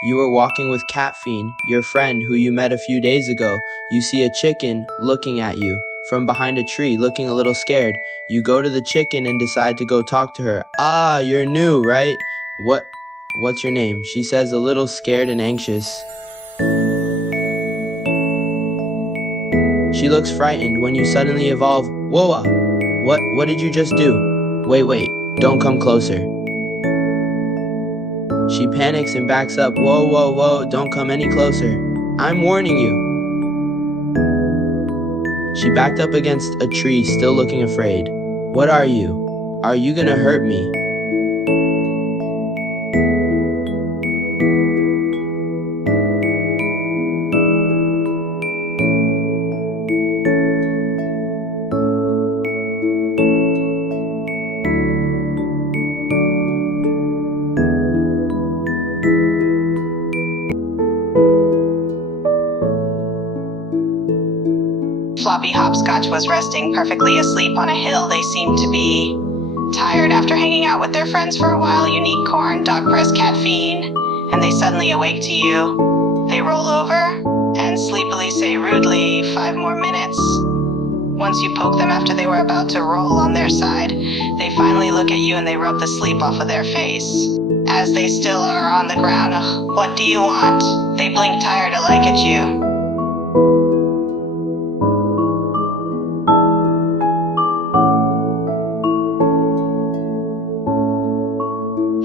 You were walking with Catfiend, your friend who you met a few days ago. You see a chicken looking at you from behind a tree, looking a little scared. You go to the chicken and decide to go talk to her. Ah, you're new, right? What's your name? She says, a little scared and anxious. She looks frightened when you suddenly evolve. Whoa, what did you just do? Wait, don't come closer. She panics and backs up. Whoa, don't come any closer. I'm warning you. She backed up against a tree, still looking afraid. What are you? Are you gonna hurt me? Floppy Hopscotch was resting perfectly asleep on a hill. They seemed to be tired after hanging out with their friends for a while. Unicorn, Dog Press, Catfiend, and they suddenly awake to you. They roll over and sleepily say rudely, 5 more minutes. Once you poke them after they were about to roll on their side, they finally look at you and they rub the sleep off of their face. As they still are on the ground, what do you want? They blink tired alike at you.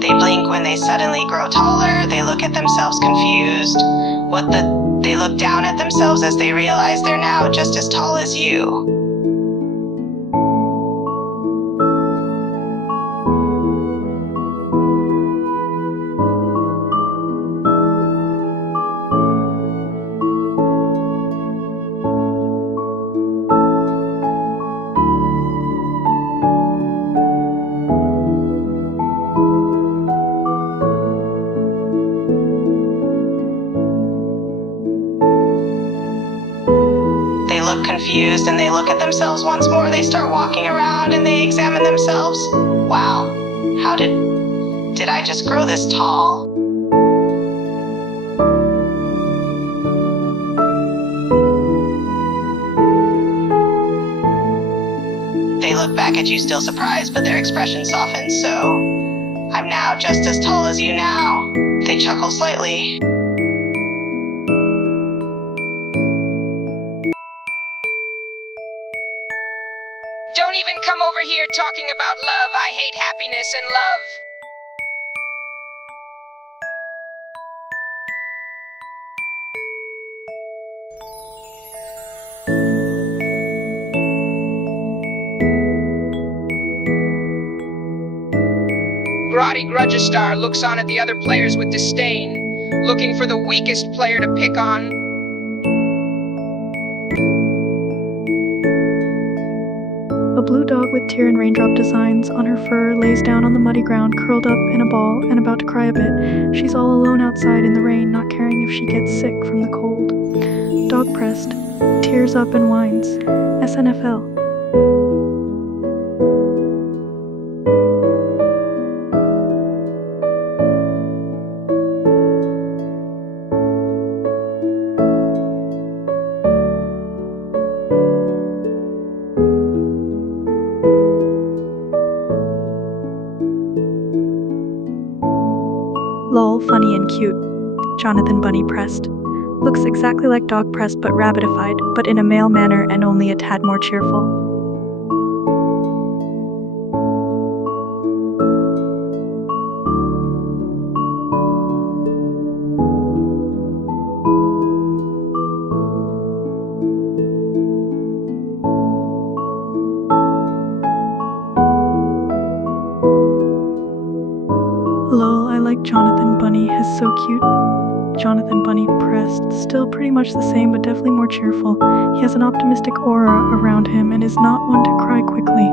They blink when they suddenly grow taller. They look at themselves confused. They look down at themselves as they realize they're now just as tall as you. Confused, and they look at themselves once more. They start walking around and they examine themselves. Wow, how did I just grow this tall? They look back at you still surprised, but their expression softens. So, I'm now just as tall as you now. They chuckle slightly. Don't even come over here talking about love. I hate happiness and love. Grotty Grudgestar looks on at the other players with disdain, looking for the weakest player to pick on. A blue dog with tear and raindrop designs on her fur lays down on the muddy ground, curled up in a ball and about to cry a bit. She's all alone outside in the rain, not caring if she gets sick from the cold. Dog pressed, tears up and whines. SNFL. Lol, funny and cute. Jonathan Bunny pressed. Looks exactly like Dog Pressed but rabbitified, but in a male manner and only a tad more cheerful. Lol, I like Jonathan Bunny, he's so cute. Jonathan Bunny pressed, still pretty much the same but definitely more cheerful. He has an optimistic aura around him and is not one to cry quickly.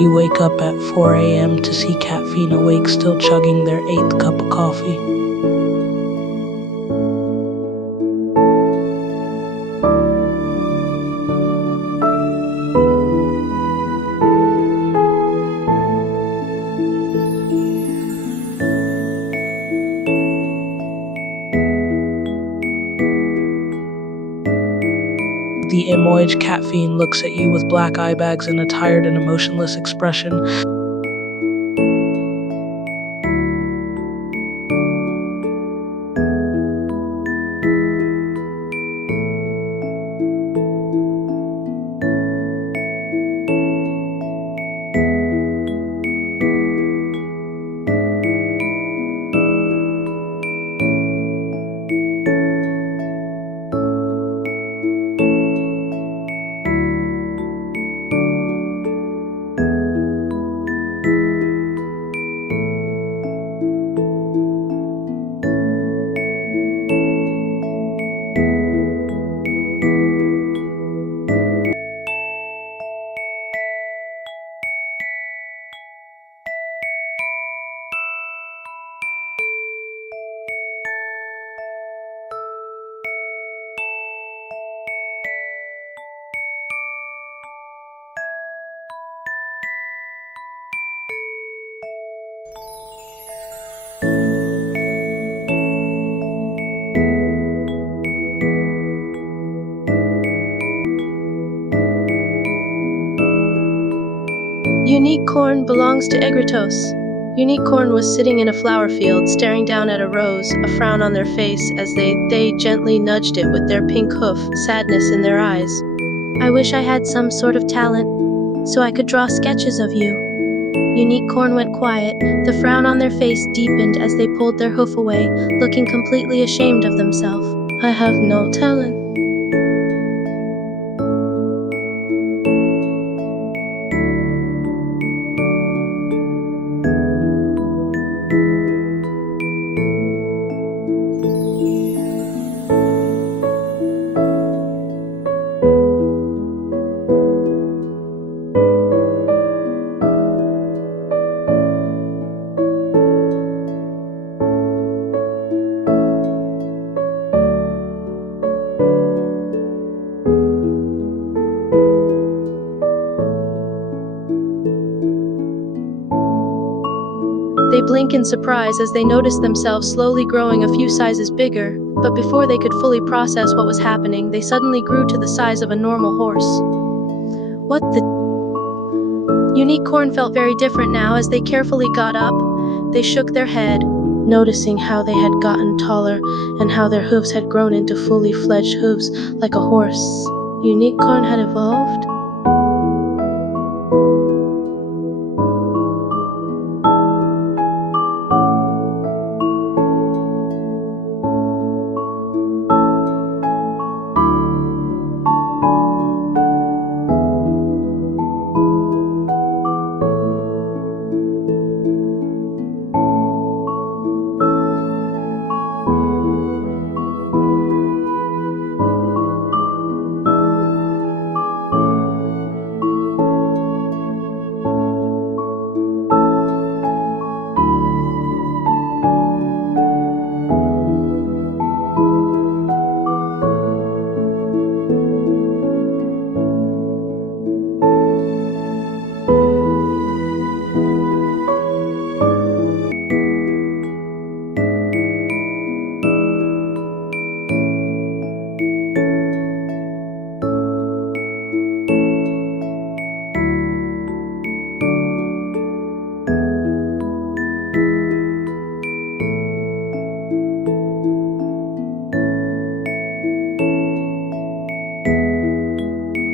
You wake up at 4 a.m. to see Catfiend awake, still chugging their 8th cup of coffee. The emoid cat fiend looks at you with black eye bags and a tired and emotionless expression. Unique corn belongs to Egratos. Unique corn was sitting in a flower field, staring down at a rose, a frown on their face as they gently nudged it with their pink hoof, sadness in their eyes. I wish I had some sort of talent, so I could draw sketches of you. Unique corn went quiet, the frown on their face deepened as they pulled their hoof away, looking completely ashamed of themselves. I have no talent. They blink in surprise as they notice themselves slowly growing a few sizes bigger, but before they could fully process what was happening, they suddenly grew to the size of a normal horse. What the? Unique corn felt very different now as they carefully got up. They shook their head, noticing how they had gotten taller and how their hooves had grown into fully fledged hooves like a horse. Unique corn had evolved.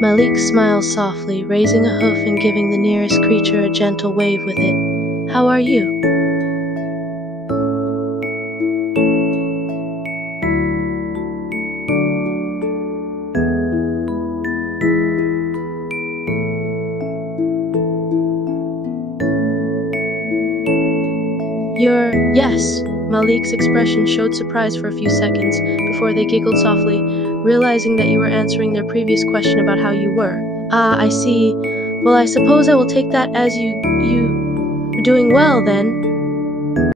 Malik smiles softly, raising a hoof and giving the nearest creature a gentle wave with it. How are you? Yes. Malik's expression showed surprise for a few seconds before they giggled softly, realizing that you were answering their previous question about how you were. Ah, I see. Well, I suppose I will take that as you doing well then.